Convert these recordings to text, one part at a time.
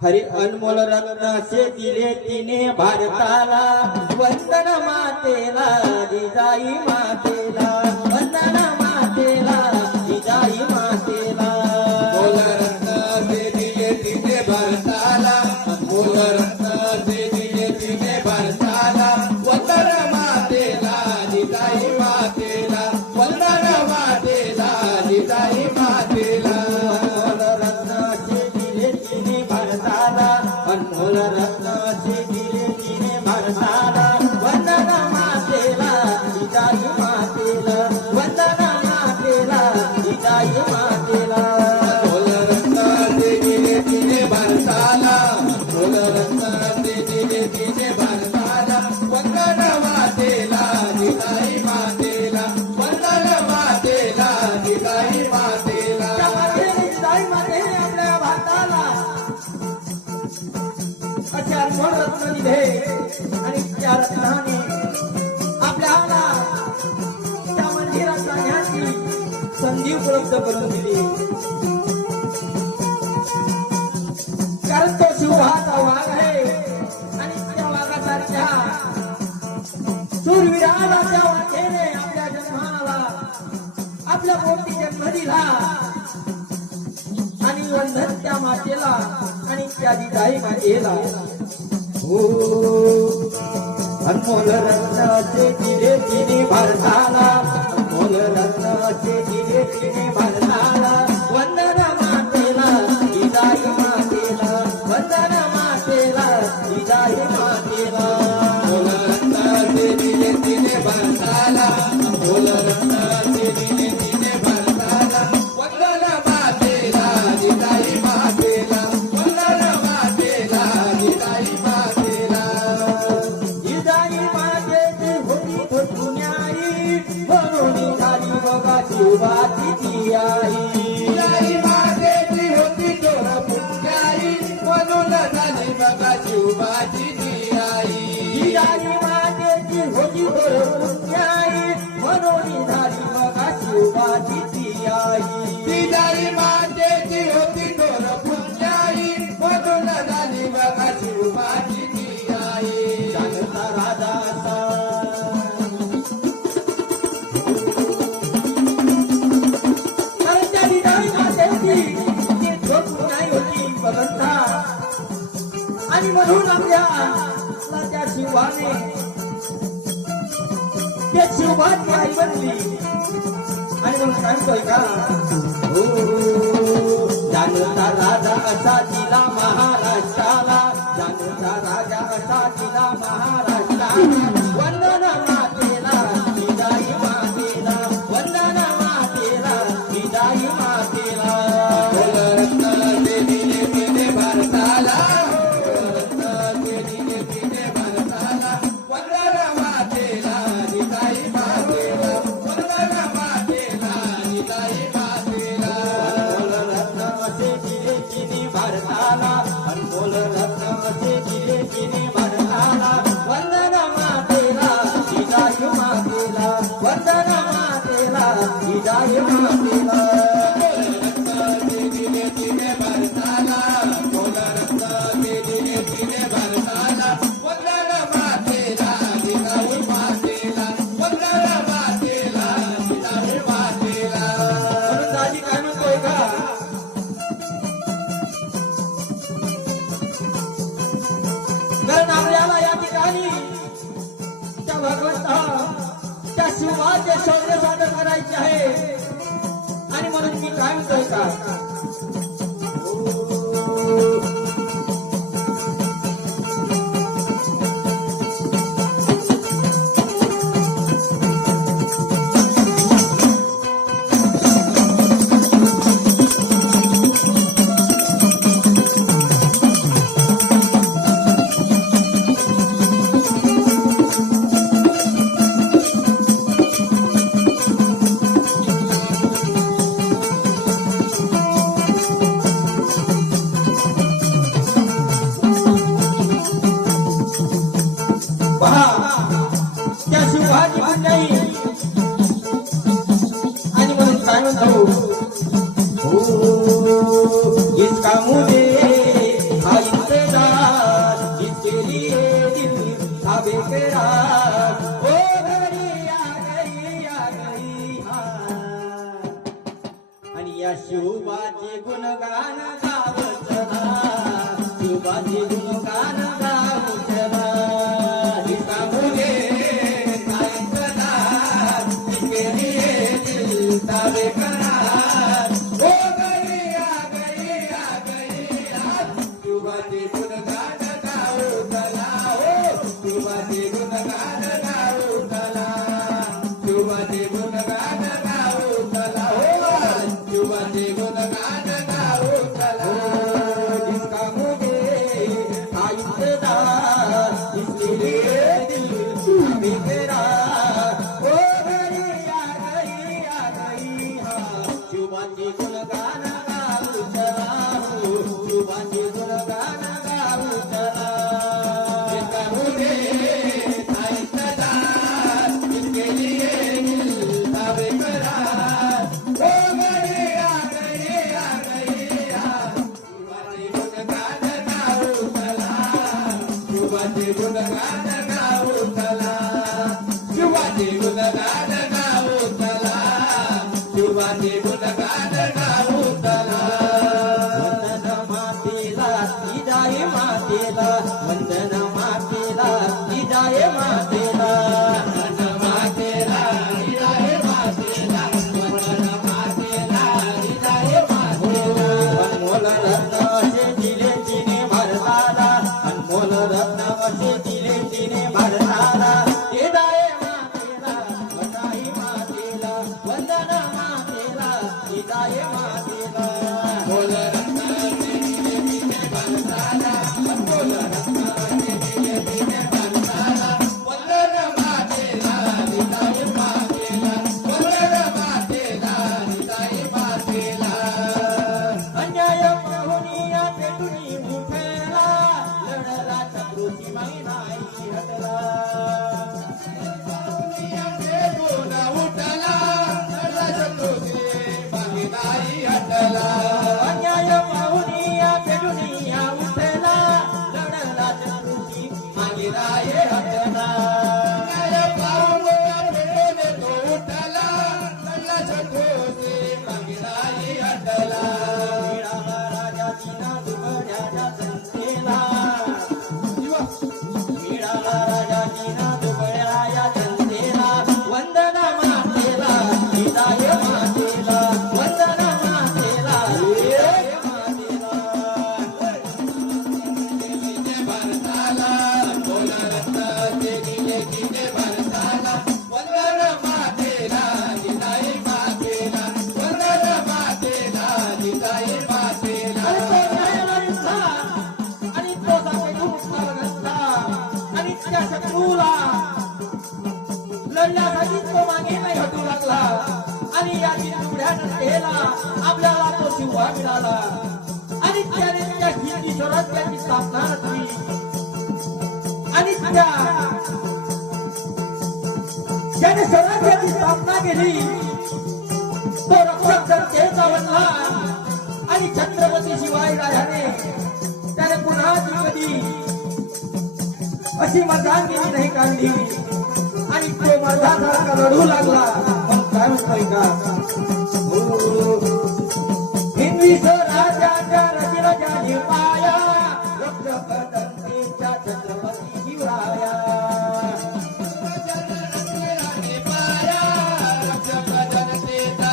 हरी अनमोल रत्नाचे दिले तिने भारताला वंदन मातेला जिजाई मातेला वंदन मातेला जिजाई मातेला अनमोल रत्नाचे दिले तिने भारताला अनमोल रत्नाचे दिले तिने भारताला वंदन मातेला जिजाई मातेला वंदन मातेला जिजाई मातेला अनमोल रत्नाचे दिले तिने भारताला वंदन मातेला जिजाई मातेला वंदन मातेला जिजाई मातेला अनमोल रत्नाचे दिले तिने भारताला अनमोल रत्नाचे दिले तिने भारताला वंदन मातेला जिजाई मातेला वंदन मातेला जिजाई मातेला जिजाई मातेने आपल्या भारताला अशा अनमोल रत्न दिले आणि त्या रत्नाने आपल्याला त्या मंदिरात जाण्याची संधी उपलब्ध करून दिली कारण तो शिवहाचा वाघ आहे आणि त्या वाघासारख्या शूरवीराला त्या वाघेने आपल्या जन्माला आपल्या पोटी जन्म दिला आणि वंदन त्या मातेला आणि त्या जिजाई मातेला हो अनमोल रत्नाचे दिले तिने भारताला अनमोल रत्नाचे दिले तिने भारताला वंदन मातेला जिजाई मातेला वंदन मातेला जिजाई मातेला अनमोल रत्नाचे दिले तिने भारताला अनमोल रत्नाचे दिले तिने भारताला वंदन मातेला जिजाई मातेला वंदन मातेला जिजाई मातेला जिजाई मातेची होती पुण्याई म्हणून झाली बघा शिवबाची आई जिजाई मातेची होती चोर पुण्याई म्हणून झाली बघा शिवबाची आई जिजाई मातेची होती पुण्याई म्हणून झाली बघा शिवबाची आई जिजाई मातेची होती चोर पुण्याई म्हणून झाली बघा शिवबाची आई जानता राजा असा कारण त्या जिजाई मातेची ती झोप नाही होती बघता आणि म्हणून आपल्या त्या शिवाने त्या शिवबाची आई बनली आणि म्हणून सांगतोय का हो जानता राजा असा दिला महाराष्ट्राला जानता राजा असा दिला महाराष्ट्राला वंदन मातेला जिजाई मातेला वंदन मातेला जिजाई मातेला अनमोल रत्नाचे दिले तिने भारताला रत्नाचे दिले तिने भारताला वंदन मातेला जिजाई मातेला वंदन मातेला जिजाई मातेला अनमोल रत्नाचे दिले तिने भारताला अनमोल रत्नाचे दिले तिने भारताला वंदन मातेला जिजाई मातेला वंदन मातेला जिजाई मातेला रत्नाचे दिले तिने भारताला अनमोल रत्नाचे दिले तिने भारताला वंदन मातेला जिजाई मातेला वंदन मातेला जिजाई मातेला म्हणून दाजी काय म्हणतोय का कारण आपल्याला या ठिकाणी त्या भगवंता त्या शिवाचे शौर्य सादर करायचे आहे आणि म्हणून मी काय म्हणतोय का शिवाजी गुणगान गाऊ चला मुझे करार तेरी दिल तावे करार ओ गई आ गई आ गई आज शिवाजी गुणगान गाऊ चला ओ शिवाजी गुणगान गाऊ चला शिवाजी गुणगान गाऊ चला ओ शिवाजी गुणगान गाऊ चला जिसका मुझे था इंतजार इसलिए दिल अभी मेरा ओ गई आ गई हाँ शिवाजी गुणगान गाऊ चला हो शिवाजी गुणगान गाऊ चला जिसका मुझे था इंतजार इसके लिए दिल तावे करार ओ गई आ गई आ गई आज शिवाजी गुणगान गाऊ चला शिवाजी गुणगान गाऊ चला शिवाजी गुणगान गाऊ चला शिवाजी गुणगान गाऊ चला वंदन मातेला विदाय मातेला वंदन मातेला विदाय मातेला वंदन मातेला विदाय मातेला वंदन मातेला विदाय मातेला अनमोल रत्न असे दिले तिने भारताला अनमोल रत्न असे दिले तिने भारताला विदाय मातेला वंदाई मातेला वंदन मातेला विदाय मातेला बोल रत्न दिले तिने भारताला बोल रत्न दिले तिने भारताला वंदन मातेला विदाय मातेला वंदन मातेला विदाय मातेला अन्याय पाहुनिया पेटुनी मुठेला लढला चक्रोची माई नाही हटला अन्याय पाहुनिया पेटुनिया उठला लढला चक्रोची मागे नाही हटला मिळाला राजा तिना दुबळ्याच्या जनतेला मिळाला राजा तिना दुबळ्याच्या जनतेला वंदन मातेला विदाय मातेला वंदन मातेला विदाय मातेला भारताला बोल रत्न दिले तिने भारताला वंदन मातेला विदाय मातेला वंदन मातेला विदाय मातेला आणि तो सांगतो नसता आणि त्या शत्रूला लढण्यासाठी तो मागे नाही हटू लागला आणि या चिरमुड्यानं केला आपल्याला तो शिवा मिळाला आणि त्याने त्या हिंदी स्वराज्याची स्थापना रचली आणि ज्याने स्वराज्याची स्थापना केली तो रक्षक जनतेचा बनला आणि छत्रपती शिवाजीराजाने त्याने पुन्हा कधी अशी मर्दानगिरी नाही काढली आणि तो मर्दासारखा लढू लागला मग काय म्हणतोय का हिंदवी स्वराज्याच्या रचनाच्या पाया रक्षकदंतेच्या छत्रपती शिवराया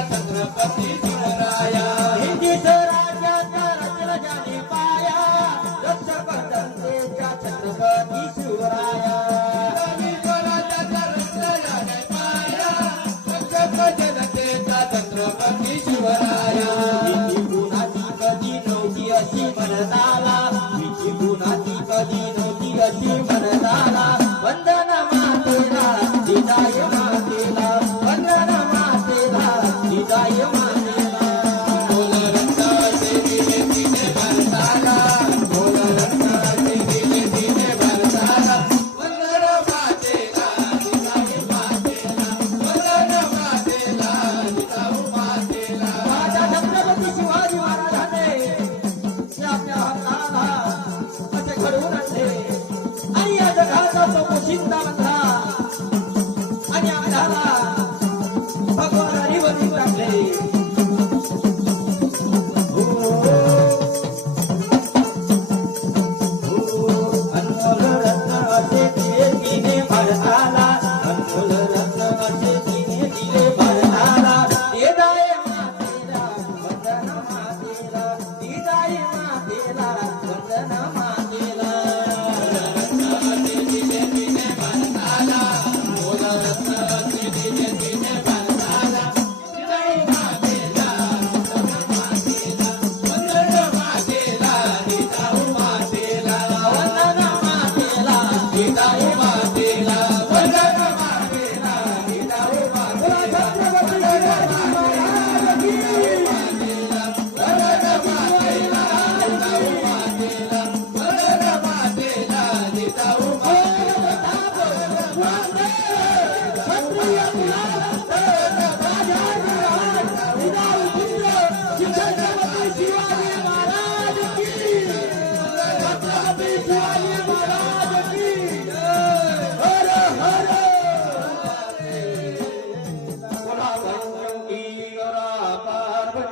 छत्रपती शिवराया हिंदी स्वराज्याच्या रचनाच्या पाया रक्षकदंतेच्या छत्रपती शिवराया छत्रपती शिवराया विची गुणाची कधी नव्हती अशी म्हणताला विची गुणाची कधी नव्हती अशी म्हणताला वंदन मातेला विदाय मातेला वंदन मातेला विदाय मातेला बोल रत्न दिले तिने भारताला बोल रत्न दिले तिने भारताला वंदन मातेला विदाय मातेला वंदन मातेला विदाय मातेला माझ्या छत्रपती शिवाजी महाराजांने आपल्या हाताला असे घडवून आणले आणि या जगाचा तो पोशिंदा बनला